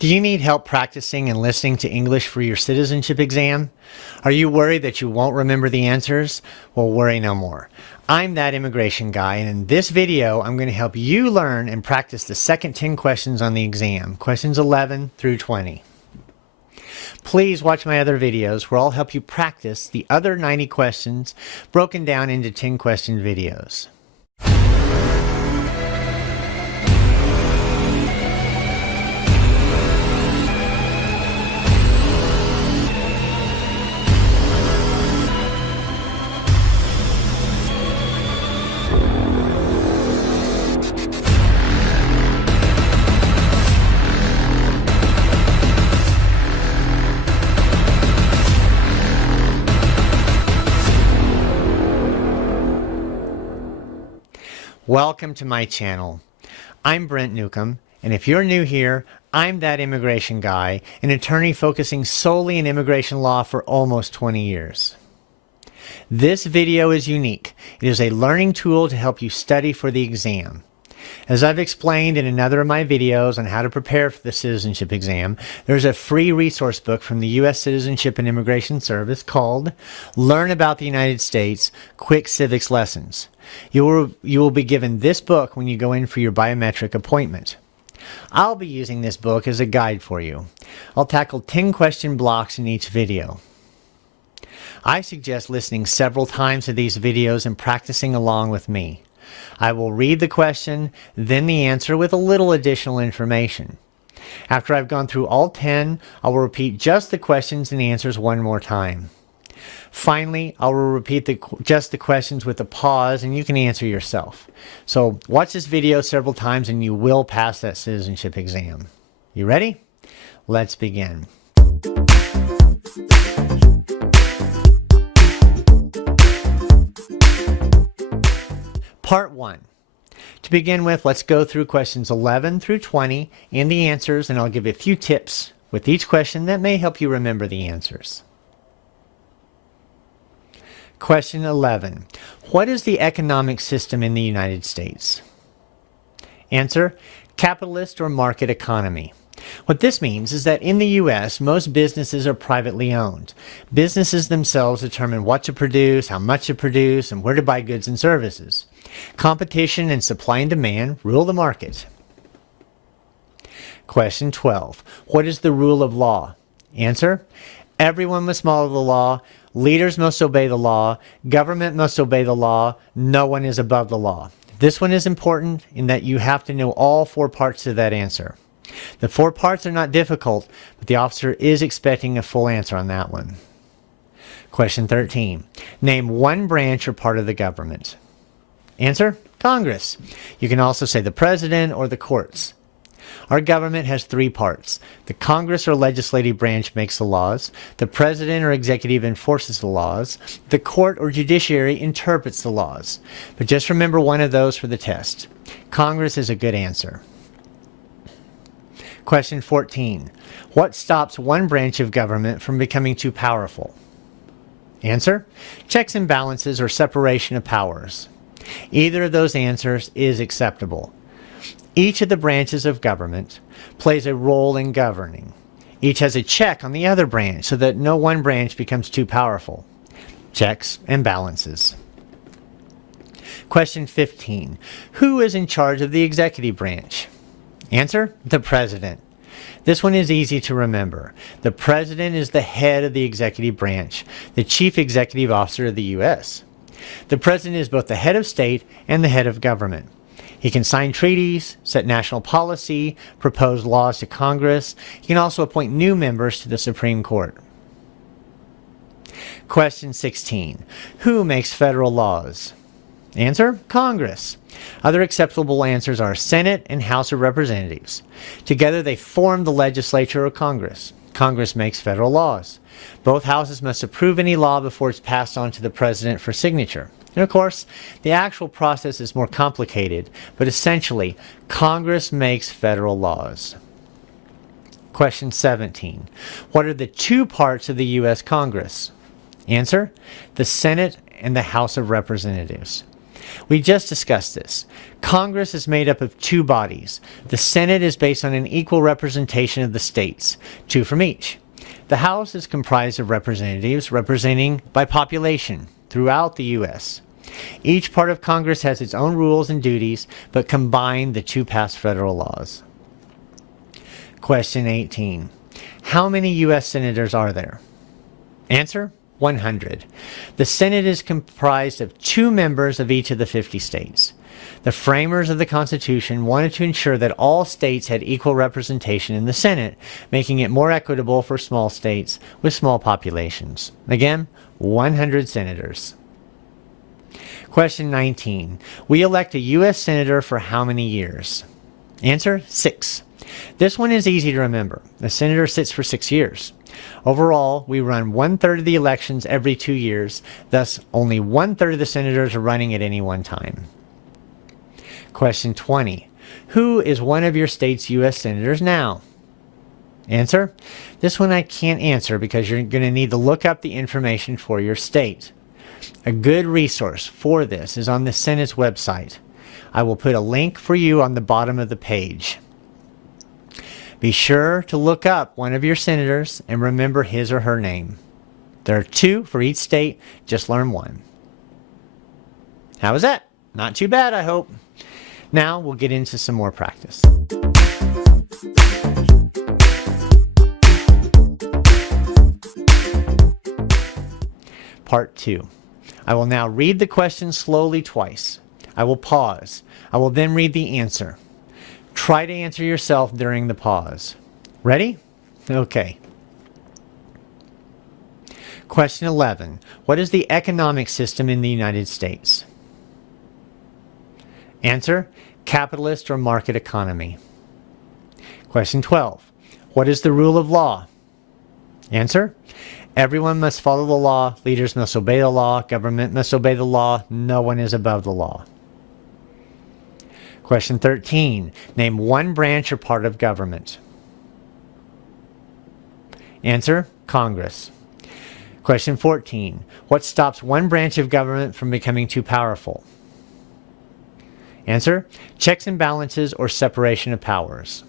Do you need help practicing and listening to English for your citizenship exam? Are you worried that you won't remember the answers? Well, worry no more. I'm that immigration guy, and in this video, I'm going to help you learn and practice the second 10 questions on the exam, questions 11 through 20. Please watch my other videos where I'll help you practice the other 90 questions broken down into 10 question videos. Welcome to my channel. I'm Brent Newcomb, and if you're new here, I'm that immigration guy, an attorney focusing solely in immigration law for almost 20 years. This video is unique. It is a learning tool to help you study for the exam. As I've explained in another of my videos on how to prepare for the citizenship exam, there's a free resource book from the U.S. Citizenship and Immigration Service called Learn About the United States, Quick Civics Lessons. You will be given this book when you go in for your biometric appointment. I'll be using this book as a guide for you. I'll tackle 10 question blocks in each video. I suggest listening several times to these videos and practicing along with me. I will read the question, then the answer with a little additional information. After I've gone through all 10, I will repeat just the questions and answers one more time. Finally, I will repeat just the questions with a pause and you can answer yourself. So watch this video several times and you will pass that citizenship exam. You ready? Let's begin. Part 1. To begin with, let's go through questions 11 through 20 and the answers, and I'll give you a few tips with each question that may help you remember the answers. Question 11. What is the economic system in the United States? Answer: capitalist or market economy. What this means is that in the U.S., most businesses are privately owned. Businesses themselves determine what to produce, how much to produce, and where to buy goods and services. Competition and supply and demand rule the market. Question 12. What is the rule of law? Answer: everyone must follow the law. Leaders must obey the law. Government must obey the law. No one is above the law. This one is important in that you have to know all 4 parts of that answer. The 4 parts are not difficult, but the officer is expecting a full answer on that one. Question 13. Name one branch or part of the government. Answer: Congress. You can also say the president or the courts. Our government has 3 parts. The Congress or legislative branch makes the laws. The president or executive enforces the laws. The court or judiciary interprets the laws. But just remember one of those for the test. Congress is a good answer. Question 14. What stops one branch of government from becoming too powerful? Answer: checks and balances or separation of powers. Either of those answers is acceptable. Each of the branches of government plays a role in governing. Each has a check on the other branch so that no one branch becomes too powerful. Checks and balances. Question 15. Who is in charge of the executive branch? Answer: the president. This one is easy to remember. The president is the head of the executive branch, the chief executive officer of the U.S. The president is both the head of state and the head of government. He can sign treaties, set national policy, propose laws to Congress. He can also appoint new members to the Supreme Court. Question 16. Who makes federal laws? Answer: Congress. Other acceptable answers are Senate and House of Representatives. Together they form the legislature or Congress. Congress makes federal laws. Both houses must approve any law before it's passed on to the president for signature. And of course, the actual process is more complicated, but essentially, Congress makes federal laws. Question 17. What are the 2 parts of the U.S. Congress? Answer: the Senate and the House of Representatives. We just discussed this. Congress is made up of two bodies. The Senate is based on an equal representation of the states, two from each. The House is comprised of representatives representing by population throughout the U.S. Each part of Congress has its own rules and duties, but combine the two pass federal laws. Question 18. How many U.S. senators are there? Answer: 100. The Senate is comprised of 2 members of each of the 50 states. The framers of the Constitution wanted to ensure that all states had equal representation in the Senate, making it more equitable for small states with small populations. Again, 100 senators. Question 19. We elect a U.S. senator for how many years? Answer: 6. This one is easy to remember. The senator sits for 6 years. Overall, we run 1/3 of the elections every 2 years, thus only 1/3 of the senators are running at any one time. Question 20. Who is one of your state's U.S. senators now? Answer: this one I can't answer because you're going to need to look up the information for your state. A good resource for this is on the Senate's website. I will put a link for you on the bottom of the page. Be sure to look up one of your senators and remember his or her name. There are 2 for each state, just learn one. How was that? Not too bad, I hope. Now we'll get into some more practice. Part 2. I will now read the question slowly twice. I will pause. I will then read the answer. Try to answer yourself during the pause. Ready? Okay. Question 11. What is the economic system in the United States? Answer: capitalist or market economy. Question 12. What is the rule of law? Answer: everyone must follow the law, leaders must obey the law, government must obey the law, no one is above the law. Question 13. Name one branch or part of government. Answer: Congress. Question 14. What stops one branch of government from becoming too powerful? Answer: checks and balances or separation of powers.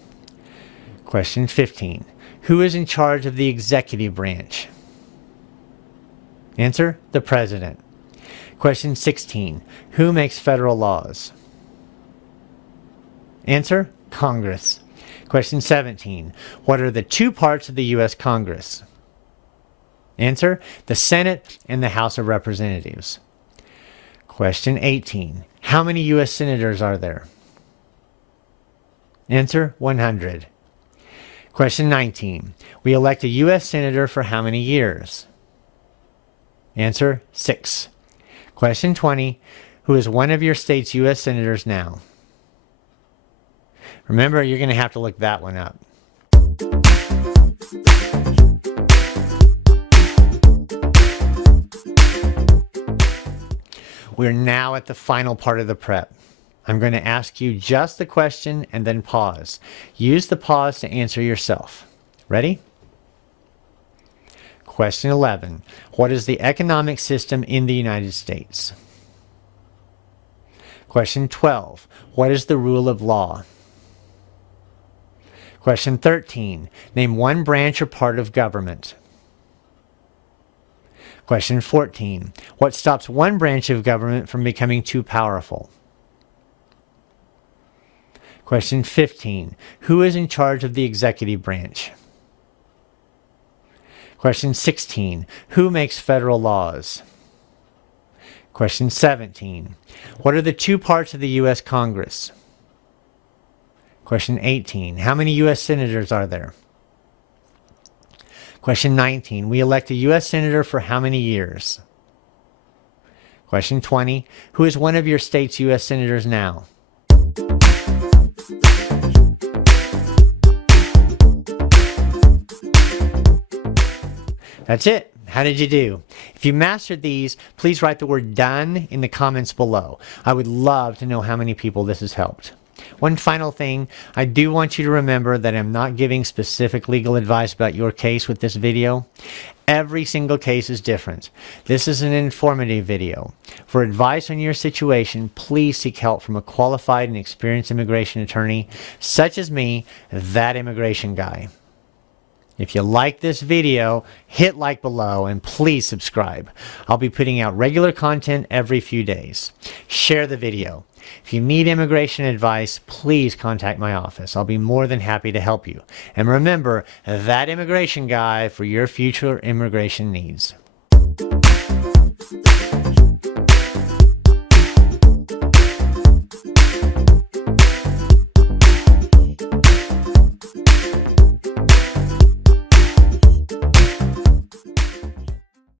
Question 15. Who is in charge of the executive branch? Answer: the President. Question 16. Who makes federal laws? Answer: Congress. Question 17. What are the 2 parts of the U.S. Congress? Answer: the Senate and the House of Representatives. Question 18. How many U.S. senators are there? Answer: 100. Question 19. We elect a U.S. senator for how many years? Answer: 6. Question 20. Who is one of your state's U.S. senators now? Remember, you're going to have to look that one up. We're now at the final part of the prep. I'm going to ask you just the question and then pause. Use the pause to answer yourself. Ready? Question 11. What is the economic system in the United States? Question 12. What is the rule of law? Question 13. Name one branch or part of government. Question 14. What stops one branch of government from becoming too powerful? Question 15. Who is in charge of the executive branch? Question 16. Who makes federal laws? Question 17. What are the 2 parts of the U.S. Congress? Question 18. How many U.S. senators are there? Question 19. We elect a U.S. senator for how many years? Question 20. Who is one of your state's U.S. senators now? That's it. How did you do? If you mastered these, please write the word done in the comments below. I would love to know how many people this has helped. One final thing, I do want you to remember that I'm not giving specific legal advice about your case with this video. Every single case is different. This is an informative video. For advice on your situation, please seek help from a qualified and experienced immigration attorney, such as me, that immigration guy. If you like this video, hit like below and please subscribe. I'll be putting out regular content every few days. Share the video. If you need immigration advice, please contact my office. I'll be more than happy to help you. And remember, that immigration guy for your future immigration needs.